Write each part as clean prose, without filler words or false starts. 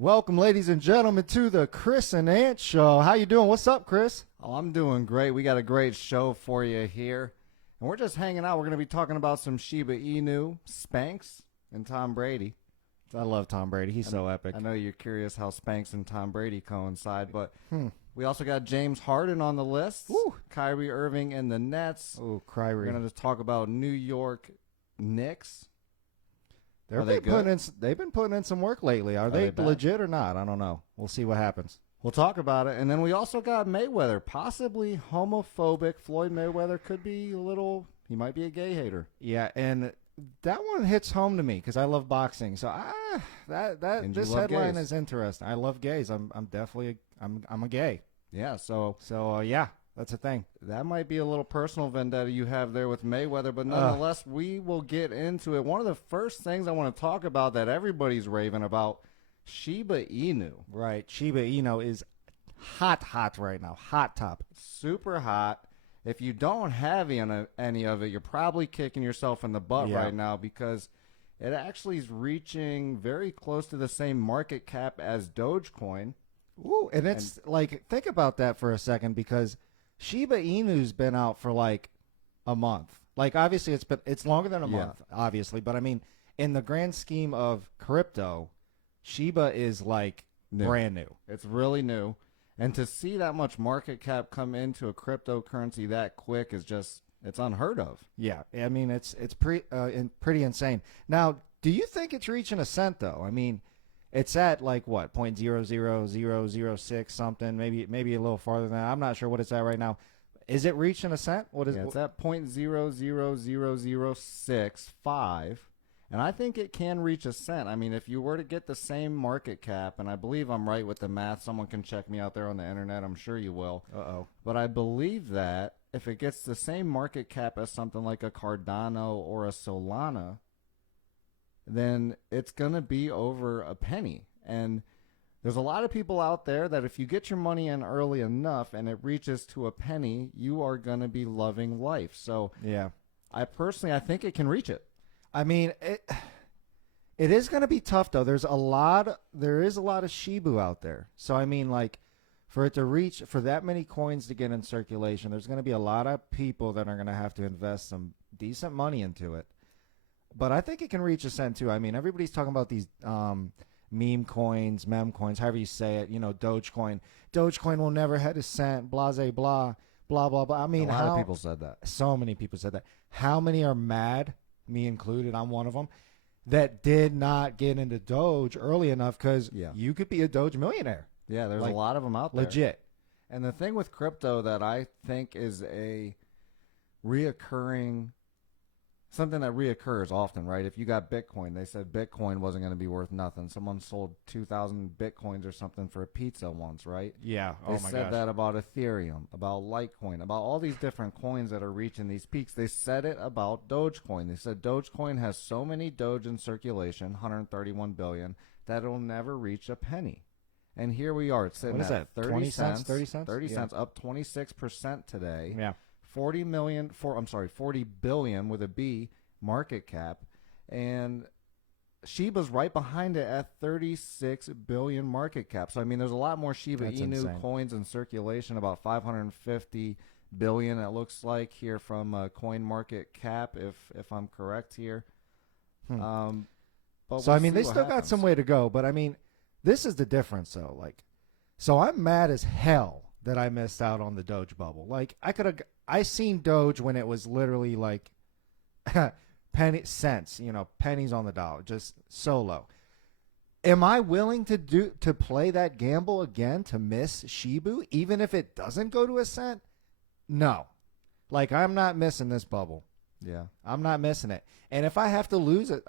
Welcome, ladies and gentlemen, to the Chris and Ant Show. How you doing? What's up, Chris? Oh, I'm doing great. We got a great show for you here. And we're just hanging out. We're going to be talking about some Shiba Inu, Spanx, and Tom Brady. I love Tom Brady. He's so epic. I know you're curious how Spanx and Tom Brady coincide, but we also got James Harden on the list. Woo. Kyrie Irving and the Nets. Oh, We're Kyrie. going to just talk about New York Knicks. They've been putting in some work lately. Are they they legit or not? I don't know. We'll see what happens. We'll talk about it. And then we also got Mayweather, possibly homophobic. Floyd Mayweather could be he might be a gay hater. Yeah, and that one hits home to me because I love boxing. So this headline is interesting. I love gays. I'm definitely I'm a gay. Yeah, so yeah, that's a thing. that might be a little personal vendetta you have there with Mayweather, but nonetheless, we will get into it. One of the first things I want to talk about that everybody's raving about, Shiba Inu. Right. Shiba Inu is hot right now. Hot top. Super hot. If you don't have any of it, you're probably kicking yourself in the butt right now because it actually is reaching very close to the same market cap as Dogecoin. Ooh, and it's like, think about that for a second because Shiba Inu's been out for like a month. Like, obviously, it's longer than a month, obviously. But, I mean, in the grand scheme of crypto, Shiba is like brand new. It's really new. And to see that much market cap come into a cryptocurrency that quick is it's unheard of. Yeah, I mean, it's pretty insane. Now, do you think it's reaching a cent, though? I mean, it's at like what, 0.00006 something, maybe a little farther than that. I'm not sure what it's at right now. Is it reaching a cent? It's at 0.000065, and I think it can reach a cent. I mean, if you were to get the same market cap, and I believe I'm right with the math, someone can check me out there on the internet. I'm sure you will. But I believe that if it gets the same market cap as something like a Cardano or a Solana, then it's going to be over a penny. And there's a lot of people out there that if you get your money in early enough and it reaches to a penny, you are going to be loving life. So yeah, I think it can reach it. I mean, it is going to be tough, though. There is a lot of Shibu out there. So, I mean, like, for it to reach, for that many coins to get in circulation, there's going to be a lot of people that are going to have to invest some decent money into it. But I think it can reach a cent, too. I mean, everybody's talking about these meme coins, however you say it, Dogecoin. Dogecoin will never hit a cent, blah, blah, blah, blah, blah. I mean, a lot of people said that. So many people said that. How many are mad, me included, I'm one of them, that did not get into Doge early enough because you could be a Doge millionaire. Yeah, there's a lot of them out there. Legit. And the thing with crypto that I think is something that reoccurs often, right? If you got Bitcoin, they said Bitcoin wasn't going to be worth nothing. Someone sold 2,000 Bitcoins or something for a pizza once, right? Yeah. They said that about Ethereum, about Litecoin, about all these different coins that are reaching these peaks. They said it about Dogecoin. They said Dogecoin has so many Doge in circulation, 131 billion, that it'll never reach a penny. And here we are. It's sitting at 30 cents. 30 cents? 30 cents, up 26% today. Yeah. 40 billion with a B market cap, and Shiba's right behind it at 36 billion market cap. So I mean, there's a lot more Shiba Inu coins in circulation, about 550 billion it looks like here from Coin Market Cap, if I'm correct here. But so I mean, they still got some way to go, but I mean, this is the difference though. Like, so I'm mad as hell that I missed out on the Doge bubble. Like, I seen Doge when it was literally like pennies on the dollar, just so low. Am I willing to play that gamble again to miss Shibu, even if it doesn't go to a cent? No. Like, I'm not missing this bubble. Yeah. I'm not missing it. And if I have to lose a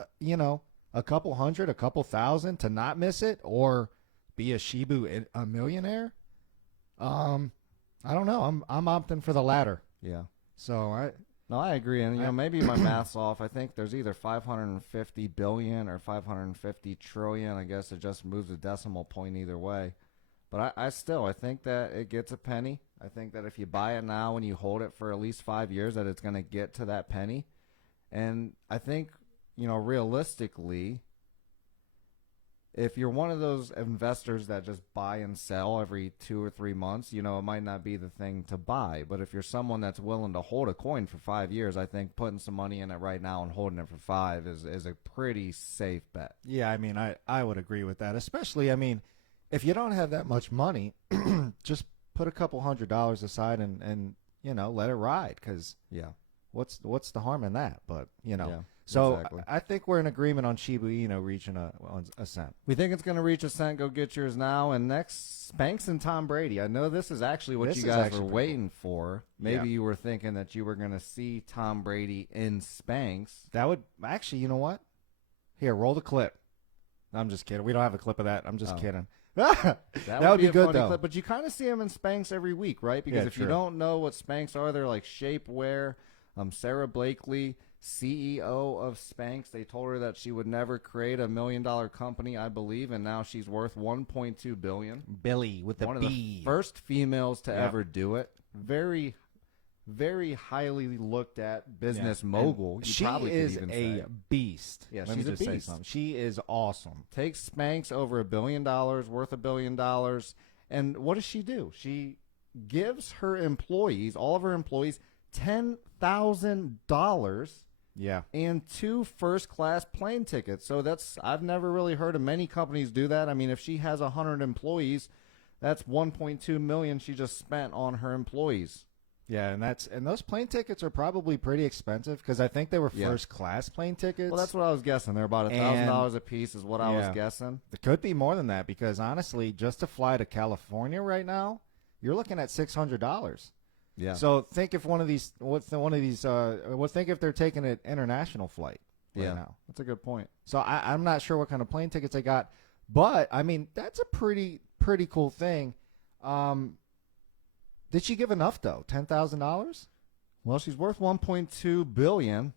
couple hundred, a couple thousand to not miss it, or be a Shibu a millionaire, I don't know. I'm opting for the latter. Yeah. So I agree. And maybe my math's off. I think there's either 550 billion or 550 trillion. I guess it just moves a decimal point either way. But I think that it gets a penny. I think that if you buy it now and you hold it for at least 5 years, that it's going to get to that penny. And I think, realistically, if you're one of those investors that just buy and sell every 2 or 3 months, it might not be the thing to buy. But if you're someone that's willing to hold a coin for 5 years, I think putting some money in it right now and holding it for 5 is a pretty safe bet. Yeah, I mean, I would agree with that. Especially, I mean, if you don't have that much money, just put a couple $100 aside and let it ride. Because what's the harm in that? But Yeah. So exactly. I think we're in agreement on Shiba Inu reaching a cent. We think it's going to reach a cent. Go get yours now. And next, Spanx and Tom Brady. I know this is actually what you guys were waiting for. Maybe you were thinking that you were going to see Tom Brady in Spanx. That would actually, you know what? Here, roll the clip. I'm just kidding. We don't have a clip of that. I'm just kidding. That would be a good funny though. clip, but you kind of see him in Spanx every week, right? Because if you don't know what Spanx are, they're like shapewear. Sara Blakely, CEO of Spanx, they told her that she would never create $1 million company, I believe, and now she's worth $1.2 billion. Billy with the One B. of the first females to ever do it. Very, very highly looked at business mogul. She is a beast. Yeah, Let she's me a just say beast. something. She is awesome. Takes Spanx over $1 billion, worth $1 billion, and what does she do? She gives her employees, all of her employees, $10,000 and 2 first-class plane tickets. So I've never really heard of many companies do that. I mean, if she has 100 employees, that's $1.2 million she just spent on her employees. Yeah, and those plane tickets are probably pretty expensive because I think they were first-class plane tickets. Well, that's what I was guessing. They're about $1,000 a piece is what I was guessing. It could be more than that because, honestly, just to fly to California right now, you're looking at $600. Yeah. So think if think if they're taking an international flight right now. That's a good point. So I'm not sure what kind of plane tickets they got, but I mean that's a pretty cool thing. Did she give enough though? $10,000? Well, she's worth $1.2 billion.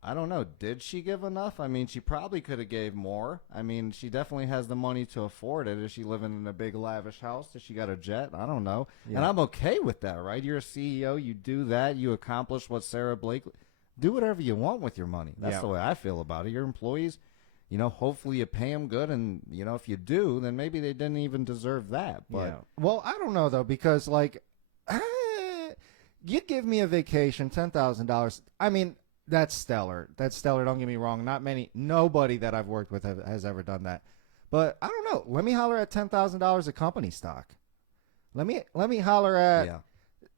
I don't know. Did she give enough? I mean, she probably could have gave more. I mean, she definitely has the money to afford it. Is she living in a big lavish house? Does she got a jet? I don't know. Yeah. And I'm okay with that, right? You're a CEO. You do that. You accomplish what Sara Blakely. Do whatever you want with your money. That's the way I feel about it. Your employees, hopefully you pay them good. And, if you do, then maybe they didn't even deserve that. But Well, I don't know, though, because, you give me a vacation, $10,000. I mean, that's stellar. Don't get me wrong. Nobody that I've worked with has ever done that. But I don't know. Let me holler at $10,000 of company stock. Let me holler at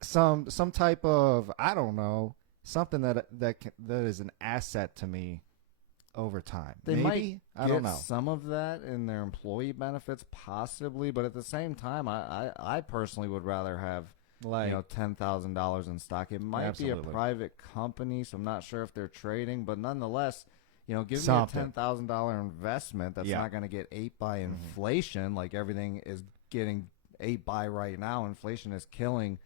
some type of, I don't know, something that is an asset to me over time. They Maybe? might I don't know. some of that in their employee benefits, possibly, but at the same time, I personally would rather have $10,000 in stock. It might be a private company, so I'm not sure if they're trading, but nonetheless, give me a $10,000 investment that's not going to get ate by inflation, like everything is getting ate by right now. Inflation is killing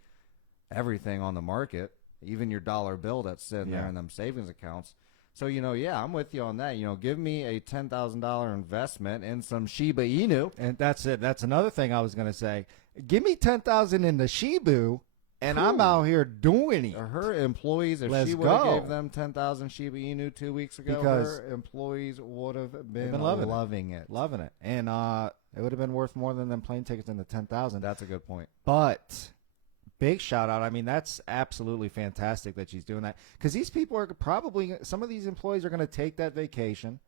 everything on the market, even your dollar bill that's sitting there in them savings accounts. So, I'm with you on that. Give me a $10,000 investment in some Shiba Inu. And that's it. That's another thing I was going to say. Give me $10,000 in the Shibu, and I'm out here doing it. Her employees, if she would have gave them 10,000 Shiba Inu 2 weeks ago, her employees would have been loving it. Loving it. And it would have been worth more than them plane tickets in the $10,000. That's a good point. But big shout out. I mean, that's absolutely fantastic that she's doing that. Because these people are probably, some of these employees are going to take that vacation.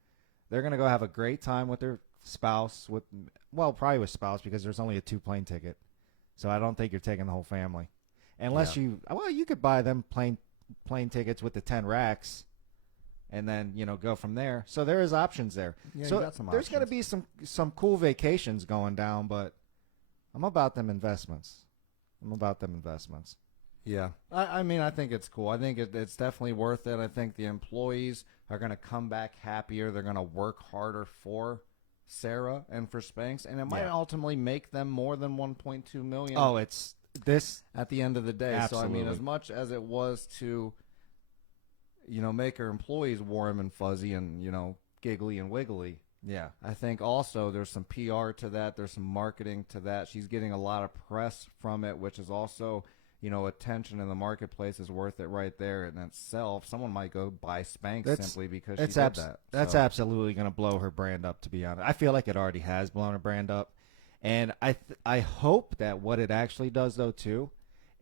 They're going to go have a great time with their spouse, probably with spouse because there's only a 2-plane ticket. So I don't think you're taking the whole family. Unless you could buy them plane tickets with the 10 racks and then, go from there. So there is options there. Yeah, so there's going to be some cool vacations going down, but I'm about them investments. Yeah. I mean, I think it's cool. I think it's definitely worth it. I think the employees are going to come back happier. They're going to work harder for Sara and for Spanx, and it might ultimately make them more than $1.2 million. Oh, it's this at the end of the day. Absolutely. So I mean, as much as it was to, make her employees warm and fuzzy and giggly and wiggly. Yeah, I think also there's some PR to that. There's some marketing to that. She's getting a lot of press from it, which is also attention in the marketplace is worth it right there in itself. Someone might go buy Spanx simply because she did that. That's absolutely going to blow her brand up, to be honest. I feel like it already has blown her brand up. And I hope that what it actually does, though, too,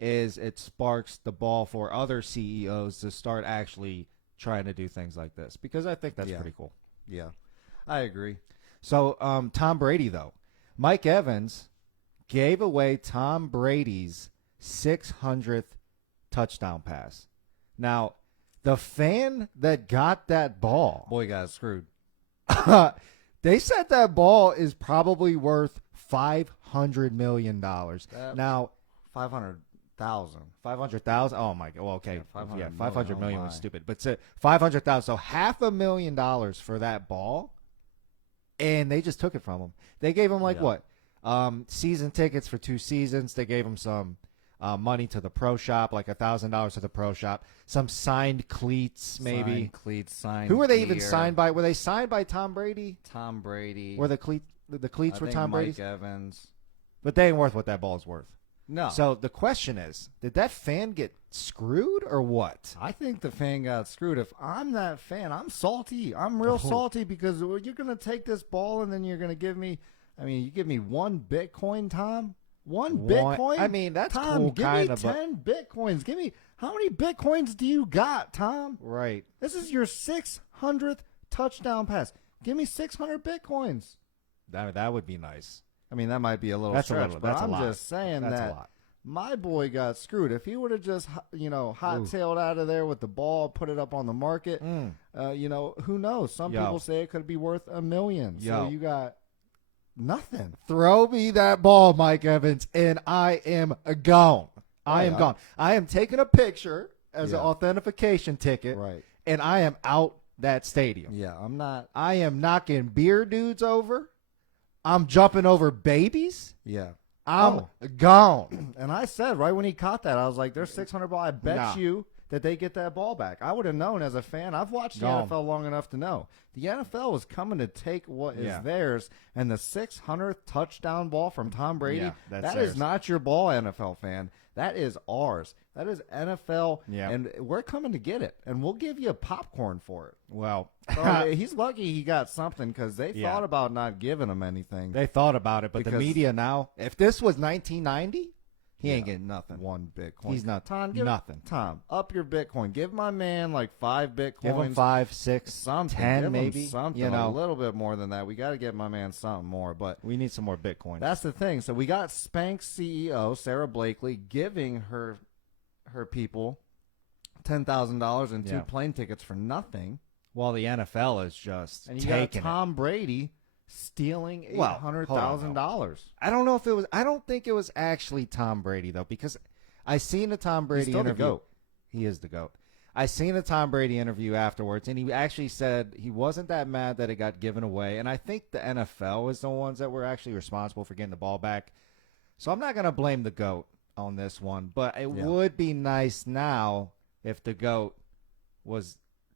is it sparks the ball for other CEOs to start actually trying to do things like this, because I think that's pretty cool. Yeah, I agree. So Tom Brady, though. Mike Evans gave away Tom Brady's 600th touchdown pass. Now, the fan that got that ball, boy, got screwed. They said that ball is probably worth $500 million. Now, 500,000. 500,000. Oh my God. Well, okay. Yeah, 500 million was stupid, but 500,000. So $500,000 for that ball, and they just took it from him. They gave him what? Season tickets for 2 seasons. They gave him some money to the pro shop, like $1,000 to the pro shop. Some signed cleats, maybe. Signed cleats, signed Who were they gear. even signed by? Were they signed by Tom Brady? Tom Brady. Or the cleats were Tom Brady's? Mike Evans. But they ain't worth what that ball is worth. No. So the question is, did that fan get screwed or what? I think the fan got screwed. If I'm that fan, I'm salty. I'm real salty because you're going to take this ball and then you're going to give me, you give me 1 Bitcoin, Tom? One Bitcoin? I mean, that's Tom, cool, give me 10 Bitcoins. Give me, how many Bitcoins do you got, Tom? Right. This is your 600th touchdown pass. Give me 600 Bitcoins. That would be nice. That might be a little stretch, but I'm just saying that my boy got screwed. If he would have just, hot-tailed out of there with the ball, put it up on the market, who knows? Some people say it could be worth $1 million. So you got nothing. Throw me that ball, Mike Evans, and I am gone. I am gone. I am taking a picture as an authentication ticket, and I am out that stadium. Yeah, I'm not. I am knocking beer dudes over. I'm jumping over babies. Yeah. I'm gone. And I said right when he caught that, I was like, there's 600 ball. I bet you that they get that ball back. I would have known as a fan. I've watched the NFL long enough to know. The NFL was coming to take what is theirs, and the 600th touchdown ball from Tom Brady, that is not your ball, NFL fan. That is ours. That is NFL, and we're coming to get it, and we'll give you popcorn for it. Well, so he's lucky he got something because they thought about not giving him anything. They thought about it, but the media now, if this was 1990, he ain't getting nothing. 1 Bitcoin. He's not. Nothing. Tom, up your Bitcoin. Give my man like 5 Bitcoins. Give him 5, 6, something. 10, give maybe. Him something. A little bit more than that. We got to get my man something more. But we need some more Bitcoin. That's the thing. So we got Spanx CEO Sara Blakely giving her people $10,000 and 2 plane tickets for nothing. While the NFL is just and you taking got Tom Brady stealing $800,000. I don't know if it was. I don't think it was actually Tom Brady though, because I seen a Tom Brady He's still interview. The GOAT. He is the GOAT. I seen a Tom Brady interview afterwards, and he actually said he wasn't that mad that it got given away. And I think the NFL is the ones that were actually responsible for getting the ball back. So I'm not going to blame the GOAT on this one, but it would be nice now if the GOAT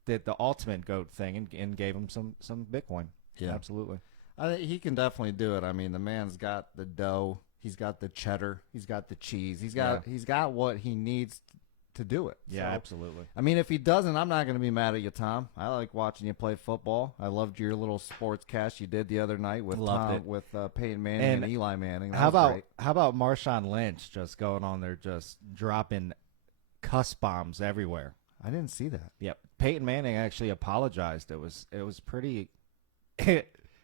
did the ultimate GOAT thing and gave him some Bitcoin. Yeah, absolutely. I think he can definitely do it. The man's got the dough. He's got the cheddar. He's got the cheese. He's got what he needs to do it. Yeah, so, absolutely. If he doesn't, I'm not going to be mad at you, Tom. I like watching you play football. I loved your little sports cast you did the other night with Peyton Manning and Eli Manning. How about Marshawn Lynch just going on there just dropping cuss bombs everywhere? I didn't see that. Yep. Peyton Manning actually apologized. It was pretty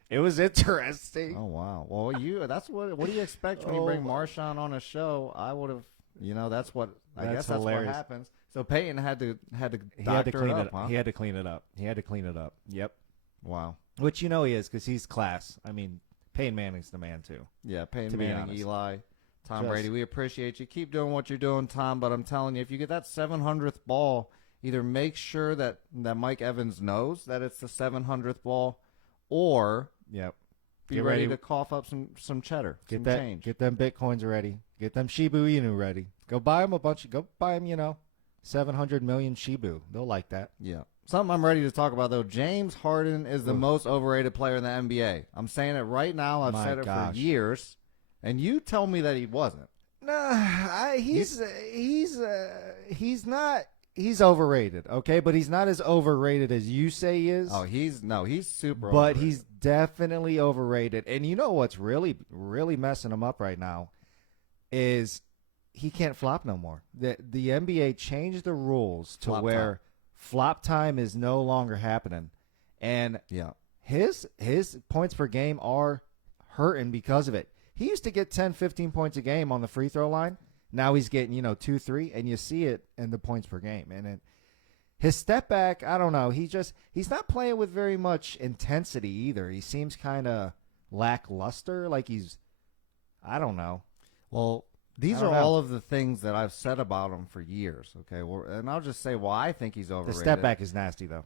it was interesting. Oh wow. Well, what do you expect when you bring Marshawn on a show? I would have, that's what I guess that's what happens. So Peyton had to doctor it up, huh? He had to clean it up. Yep. Wow. Which he is because he's class. Peyton Manning's the man too. Yeah, Peyton Manning, Eli, Tom Brady. We appreciate you. Keep doing what you're doing, Tom. But I'm telling you, if you get that 700th ball, either make sure that Mike Evans knows that it's the 700th ball, or be ready to cough up some cheddar, change. Get them Bitcoins ready. Get them Shiba Inu ready. Go buy them 700 million Shibu. They'll like that. Yeah. Something I'm ready to talk about, though. James Harden is the most overrated player in the NBA. I'm saying it right now. I've said it for years, and you tell me that he wasn't. He's not. He's overrated, okay, but he's not as overrated as you say he is. Oh, he's super. But overrated. he's definitely overrated. And you know what's really messing him up right now is he can't flop no more. The NBA changed the rules to where flop time is no longer happening, and his points per game are hurting because of it. He used to get 10, 15 points a game on the free throw line. Now he's getting, 2, 3, and you see it in the points per game. And his step back, I don't know. He's not playing with very much intensity either. He seems kind of lackluster, like I don't know. Well, these are all of the things that I've said about him for years, okay? And I'll just say why I think he's overrated. The step back is nasty, though.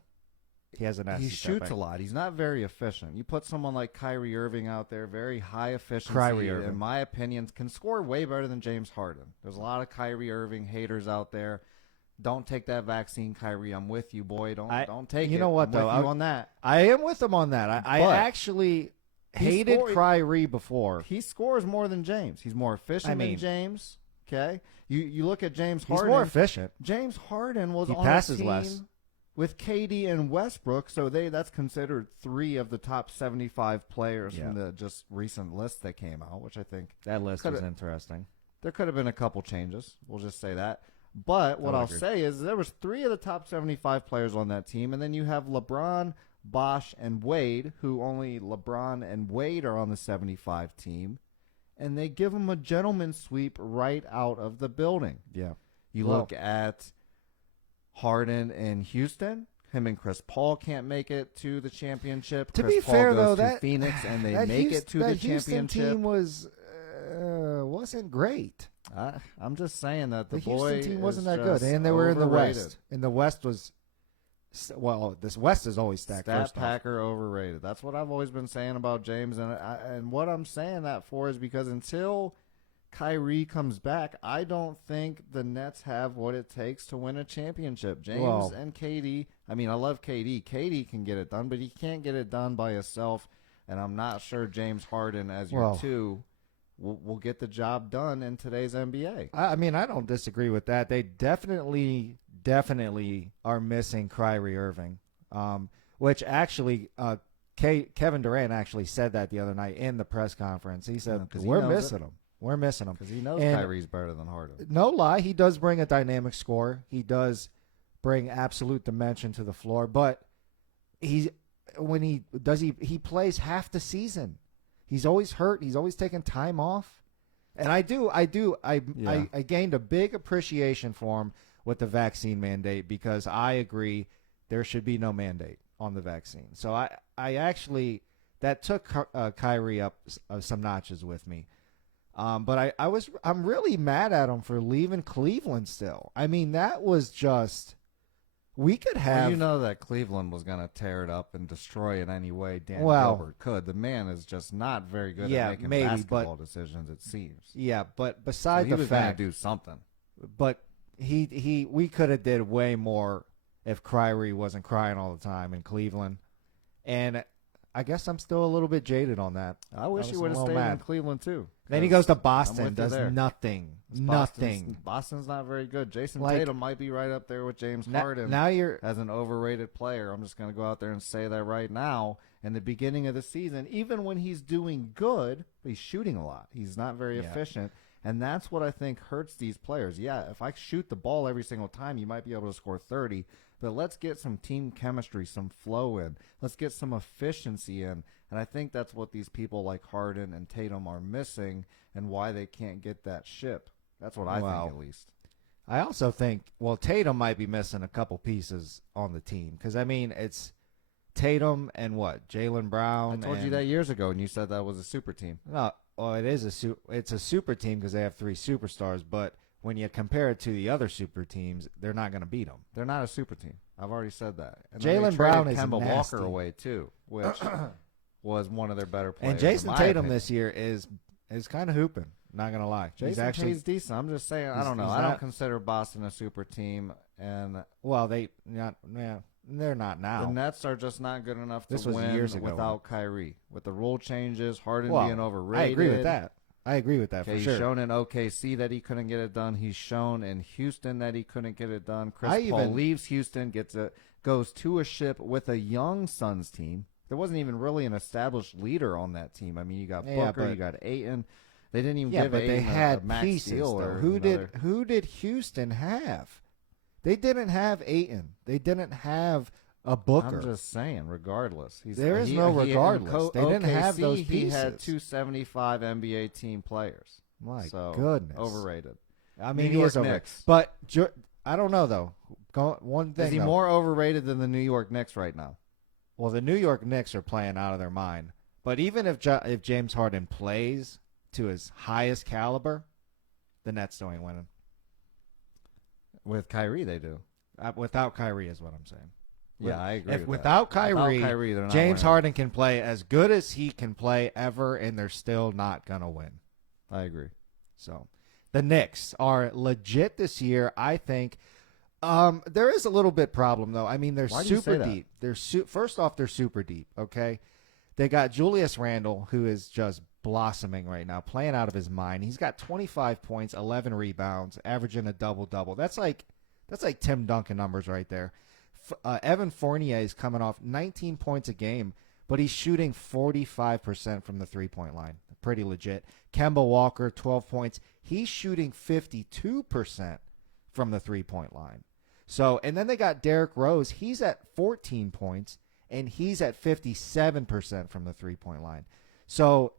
He has a nasty He step shoots back. a lot. He's not very efficient. You put someone like Kyrie Irving out there, very high efficiency, Kyrie Irving, in my opinion, can score way better than James Harden. There's a lot of Kyrie Irving haters out there. Don't take that vaccine, Kyrie. I'm with you, boy. Don't take it. You know what, I'm though? with you on that. I am with him on that. I actually hated Kyrie before. He scores more than James. He's more efficient than James. Okay? You look at James Harden. He's more efficient. James Harden was on passes a team less with KD and Westbrook, so that's considered 3 of the top 75 players from the just recent list that came out, which I think that list was interesting. There could have been a couple changes. We'll just say that. But what I'll say is there was 3 of the top 75 players on that team, and then you have LeBron, Bosh, and Wade, who only LeBron and Wade are on the 75 team, and they give them a gentleman's sweep right out of the building. Yeah. You look at Harden in Houston. Him and Chris Paul can't make it to the championship. To Chris be Paul fair, goes though, to that Phoenix and they that make it to the Houston championship. Team wasn't great. I'm just saying that the Houston team wasn't that good, and they were in the West. And the West was, this West is always stacked. Stat Packer overrated. That's what I've always been saying about James, and what I'm saying that for is because until Kyrie comes back, I don't think the Nets have what it takes to win a championship. James and KD, I mean, I love KD. KD can get it done, but he can't get it done by himself, and I'm not sure James Harden as your 2 will get the job done in today's NBA. I mean, I don't disagree with that. They definitely are missing Kyrie Irving, which actually Kevin Durant actually said that the other night in the press conference. He said, we're missing him. We're missing him. Because he knows Kyrie's better than Harden. No lie, he does bring a dynamic score. He does bring absolute dimension to the floor, but he plays half the season. He's always hurt. He's always taking time off. And I gained a big appreciation for him with the vaccine mandate because I agree there should be no mandate on the vaccine. So I actually, that took Kyrie up some notches with me. But I'm really mad at him for leaving Cleveland still. I mean, that was just, we could have. Well, you know that Cleveland was going to tear it up and destroy it any way Dan Gilbert could. The man is just not very good at making basketball decisions, it seems. Yeah, but besides so the fact, he was going to do something. But we could have did way more if Kyrie wasn't crying all the time in Cleveland. And I guess I'm still a little bit jaded on that. I wish he would have stayed in Cleveland too. Then he goes to Boston, does nothing. Boston's not very good. Jason Tatum might be right up there with James Harden as an overrated player. I'm just going to go out there and say that right now. In the beginning of the season, even when he's doing good, he's shooting a lot. He's not very efficient. And that's what I think hurts these players. Yeah, if I shoot the ball every single time, you might be able to score 30. But let's get some team chemistry, some flow in. Let's get some efficiency in. And I think that's what these people like Harden and Tatum are missing and why they can't get that ship. That's what I think, at least. I also think, Tatum might be missing a couple pieces on the team. Because, I mean, it's Tatum and Jaylen Brown. I told you that years ago, and you said that was a super team. No, it's a super team because they have 3 superstars, but when you compare it to the other super teams, they're not going to beat them. They're not a super team. I've already said that. Jaylen Brown is Kemba nasty. Walker away too, which was one of their better players. And Jason Tatum this year is kind of hooping. Not going to lie. Jason Tatum's decent. I'm just saying. I don't know. I don't consider Boston a super team, and they're not now. The Nets are just not good enough to this was win years ago, without Kyrie. With the rule changes, Harden being overrated. I agree with that. I agree with that for He's sure. shown in OKC that he couldn't get it done. He's shown in Houston that he couldn't get it done. Chris Paul leaves Houston, goes to a ship with a young Suns team. There wasn't even really an established leader on that team. I mean, you got Booker, you got Ayton. They didn't even give but they Ayton had a max pieces. deal or who did Houston have? They didn't have Ayton. They didn't have a Booker. I'm just saying, regardless. There is no regardless. They didn't have those pieces. He had 275 NBA team players. My so, goodness. Overrated. I mean, New he is York overrated. Knicks. But I don't know, though. One thing. Is he more overrated than the New York Knicks right now? Well, the New York Knicks are playing out of their mind. But even if James Harden plays to his highest caliber, the Nets still ain't winning. With Kyrie, they do. Without Kyrie is what I'm saying. Yeah, I agree. Without Kyrie, they're not James winning. Harden can play as good as he can play ever, and they're still not going to win. I agree. So the Knicks are legit this year, I think. There is a little bit problem, though. I mean, they're super deep. First off, they're super deep, okay? They got Julius Randle, who is just blossoming right now, playing out of his mind. He's got 25 points, 11 rebounds, averaging a double-double. That's like Tim Duncan numbers right there. Evan Fournier is coming off 19 points a game, but he's shooting 45% from the three-point line. Pretty legit. Kemba Walker, 12 points. He's shooting 52% from the three-point line. So, and then they got Derrick Rose. He's at 14 points, and he's at 57% from the three-point line. So,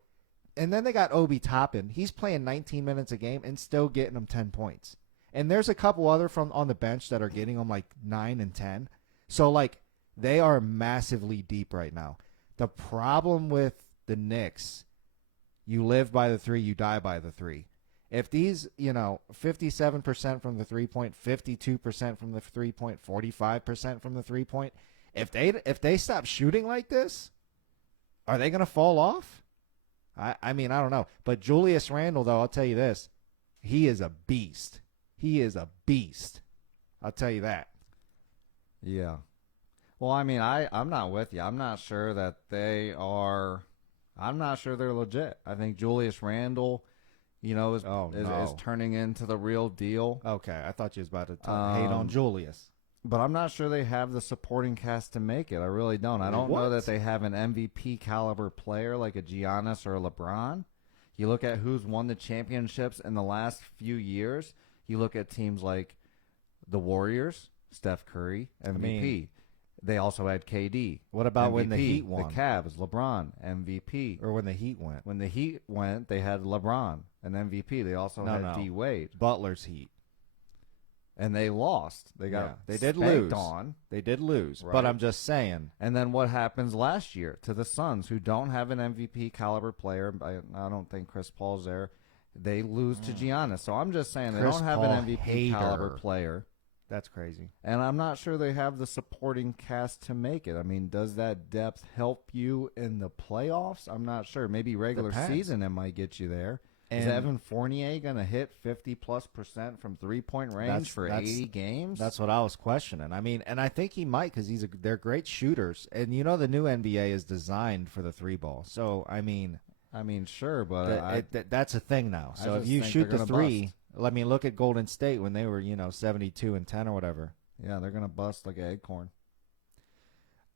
and then they got Obi Toppin. He's playing 19 minutes a game and still getting them 10 points. And there's a couple other from on the bench that are getting them like 9 and 10. So, like, they are massively deep right now. The problem with the Knicks, you live by the three, you die by the three. If these, 57% from the three-point, 52% from the three-point, 45% from the three-point, if they stop shooting like this, are they going to fall off? I mean, I don't know. But Julius Randle, though, I'll tell you this, he is a beast. He is a beast. I'll tell you that. Yeah. Well, I mean, I'm not with you. I'm not sure that they are. I'm not sure they're legit. I think Julius Randle, is turning into the real deal. Okay, I thought you was about to hate on Julius. But I'm not sure they have the supporting cast to make it. I really don't. I don't know that they have an MVP caliber player like a Giannis or a LeBron. You look at who's won the championships in the last few years. You look at teams like the Warriors, Steph Curry, MVP. They also had KD. What about MVP. when the Heat won? The Cavs, LeBron, MVP. Or when the Heat went? When the Heat went, they had LeBron, an MVP. They also had D. Wade. Butler's Heat. And they lost. They did lose. They did lose. Right. But I'm just saying. And then what happens last year to the Suns, who don't have an MVP caliber player? I don't think Chris Paul's there. They lose to Giannis. So I'm just saying they don't have an MVP caliber player. That's crazy. And I'm not sure they have the supporting cast to make it. I mean, does that depth help you in the playoffs? I'm not sure. Maybe regular season it might get you there. Is Evan Fournier going to hit 50+% from three-point range for 80 games? That's what I was questioning. I mean, and I think he might because they're great shooters. And the new NBA is designed for the three ball. So, I mean, sure, but that's a thing now. So if you shoot the three, look at Golden State when they were, 72 and 10 or whatever. Yeah, they're going to bust like an acorn.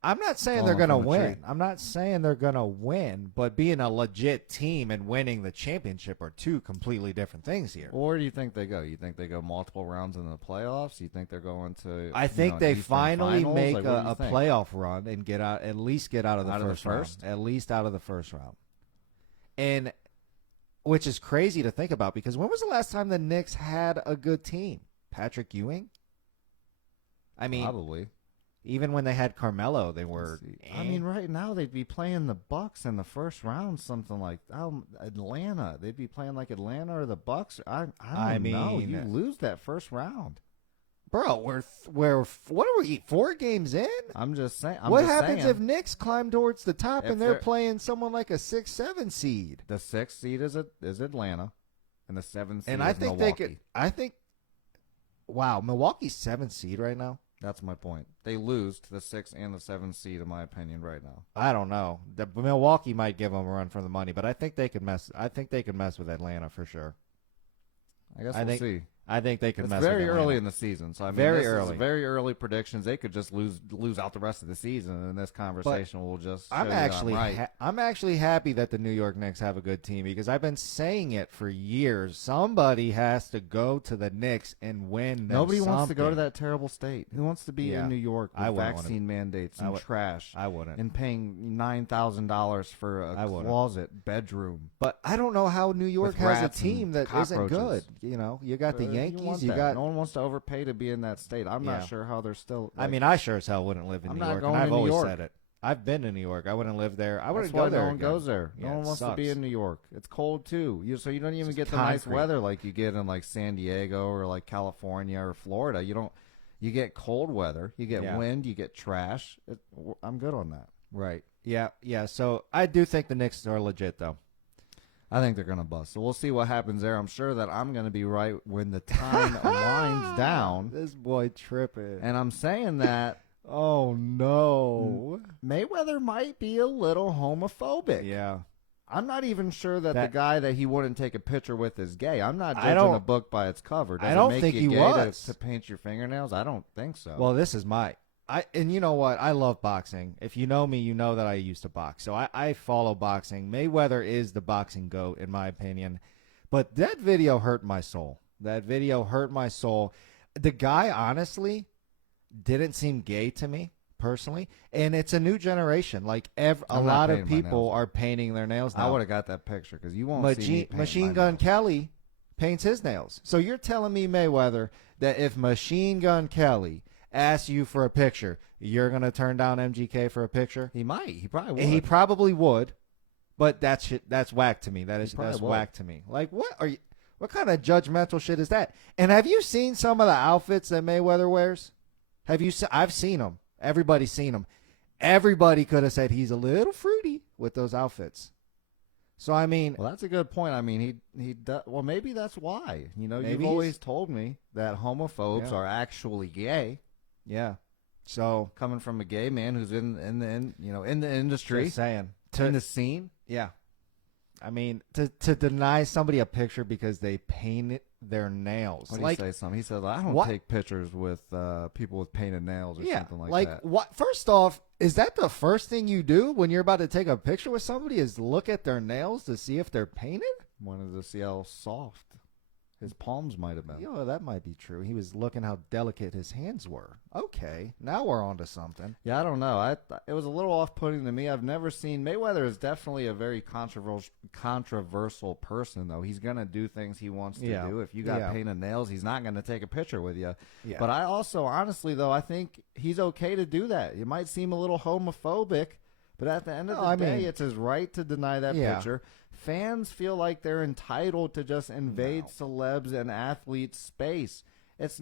I'm not saying they're going to win. I'm not saying they're going to win, but being a legit team and winning the championship are two completely different things here. Well, where do you think they go? You think they go multiple rounds in the playoffs? You think they're going to? I think they finally make a playoff run and at least get out of the first round. At least out of the first round. And which is crazy to think about because when was the last time the Knicks had a good team? Patrick Ewing? I mean, probably. Even when they had Carmelo, they were. I mean, right now they'd be playing the Bucks in the first round, something like Atlanta. They'd be playing like Atlanta or the Bucks. I don't know. You lose that first round, bro. We're what are we 4 games in? I'm just saying. What happens if Knicks climb towards the top and they're playing someone like a 6-7 seed? The 6th seed is Atlanta, and the 7th seed and is Milwaukee. Wow, Milwaukee's 7th seed right now. That's my point. They lose to the 6th and the 7th seed, in my opinion, right now. I don't know. Milwaukee might give them a run for the money, but I think they could mess. I think they could mess with Atlanta for sure. I guess we'll see. I think they could It's mess with very Atlanta. early in the season, so I mean, Very early. very early predictions. They could just lose out the rest of the season, and this conversation will just. I'm show actually that I'm right. I'm actually happy that the New York Knicks have a good team because I've been saying it for years. Somebody has to go to the Knicks and win. Nobody wants to something. go to that terrible state. Who wants to be in New York with vaccine mandates and trash? I wouldn't. And paying $9,000 for a closet bedroom. But I don't know how New York has a team that isn't good. You know, you got the Yankees. You got. No one wants to overpay to be in that state. I'm not sure how they're still. I mean, I sure as hell wouldn't live in New York. And I've always said it. I've been to New York. I wouldn't live there. I wouldn't go there. No one goes there. No one wants to be in New York. It's cold too. So you don't even get the nice weather like you get in like San Diego or like California or Florida. You don't. You get cold weather. You get wind. You get trash. I'm good on that. Right. Yeah. Yeah. So I do think the Knicks are legit though. I think they're going to bust. So we'll see what happens there. I'm sure that I'm going to be right when the time winds down. This boy tripping. And I'm saying that. Oh, no. Mayweather might be a little homophobic. Yeah. I'm not even sure that the guy that he wouldn't take a picture with is gay. I'm not judging a book by its cover. Does I don't it make think you he gay was. to paint your fingernails? I don't think so. Well, this is and you know what? I love boxing. If you know me, you know that I used to box. So I follow boxing. Mayweather is the boxing GOAT, in my opinion. But that video hurt my soul. That video hurt my soul. The guy, honestly, didn't seem gay to me, personally. And it's a new generation. Like, a lot of people are painting their nails now. I would have got that picture because you won't see me paint Machine my Gun nails. Kelly paints his nails. So you're telling me, Mayweather, that if Machine Gun Kelly asks you for a picture, you're going to turn down MGK for a picture? He might. He probably would. He probably would, but that's whack to me. That's would. whack to me. Like, what kind of judgmental shit is that? And have you seen some of the outfits that Mayweather wears? I've seen them. Everybody's seen them. Everybody could have said he's a little fruity with those outfits. So, I mean... Well, that's a good point. I mean, well, maybe that's why. You know, you've always told me that homophobes are actually gay. Yeah. So coming from a gay man who's in the industry, just saying, in the scene, yeah. I mean, to deny somebody a picture because they painted their nails. What do you say? Something he said, I don't take pictures with people with painted nails or something like that. What? First off, is that the first thing you do when you're about to take a picture with somebody? Is look at their nails to see if they're painted? Wanted to see how soft his palms might have been. You know, that might be true. He was looking how delicate his hands were. Okay, now we're on to something. Yeah, I don't know. It was a little off-putting to me. I've never seen Mayweather is definitely a very controversial person, though. He's gonna do things he wants to do. If you got painted nails, he's not gonna take a picture with you. Yeah. But I also, honestly, though, I think he's okay to do that. It might seem a little homophobic, but at the end of the day, it's his right to deny that picture. Fans feel like they're entitled to just invade celebs and athletes' space. It's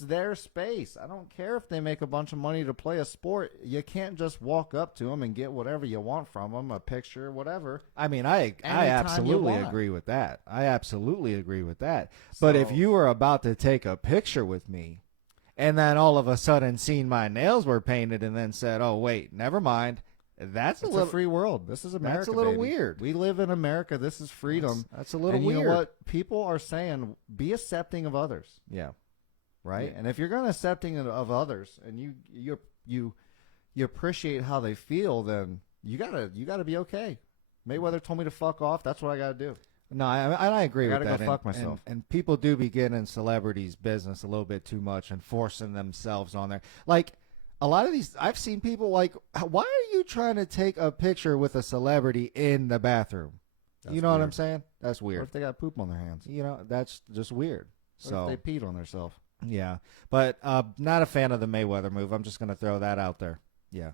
their space. I don't care if they make a bunch of money to play a sport. You can't just walk up to them and get whatever you want from them, a picture, whatever. I mean, I absolutely agree with that. I absolutely agree with that. But if you were about to take a picture with me and then all of a sudden seen my nails were painted and then said, oh, wait, never mind. It's a free world. This is America. That's a little weird. We live in America. This is freedom. That's a little weird. You know what? People are saying, be accepting of others. Yeah. Right? Yeah. And if you're going to accepting of others and you appreciate how they feel, then you gotta be okay. Mayweather told me to fuck off. That's what I got to do. No, I agree with that. I gotta go fuck myself. And people do be getting in celebrities' business a little bit too much and forcing themselves on there. Like, a lot of these, I've seen people like, why are you trying to take a picture with a celebrity in the bathroom? You know what I'm saying? That's weird. What if they got poop on their hands? You know, that's just weird. What if they peed on themselves? Yeah. But not a fan of the Mayweather move. I'm just going to throw that out there. Yeah.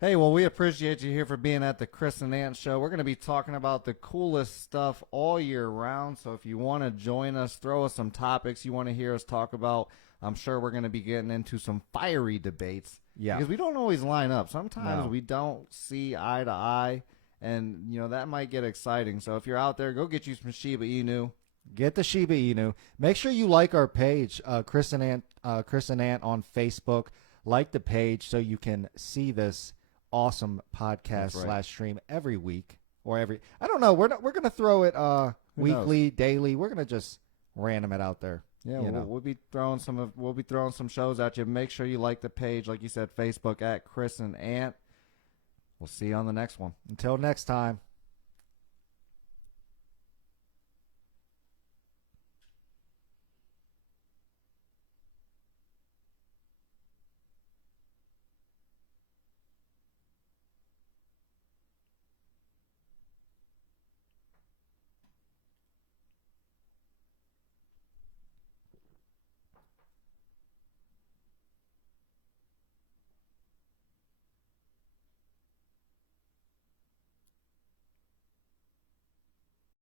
Hey, well, we appreciate you here for being at the Chris and Ant Show. We're going to be talking about the coolest stuff all year round. So if you want to join us, throw us some topics you want to hear us talk about. I'm sure we're going to be getting into some fiery debates. Yeah. Because we don't always line up. Sometimes we don't see eye to eye. And, that might get exciting. So if you're out there, go get you some Shiba Inu. Get the Shiba Inu. Make sure you like our page, Chris and Ant on Facebook. Like the page so you can see this awesome podcast / stream every week or every. I don't know. We're gonna throw it weekly, daily. We're gonna just random it out there. Yeah, we'll be throwing some shows at you. Make sure you like the page, like you said, Facebook at Chris and Ant. We'll see you on the next one. Until next time.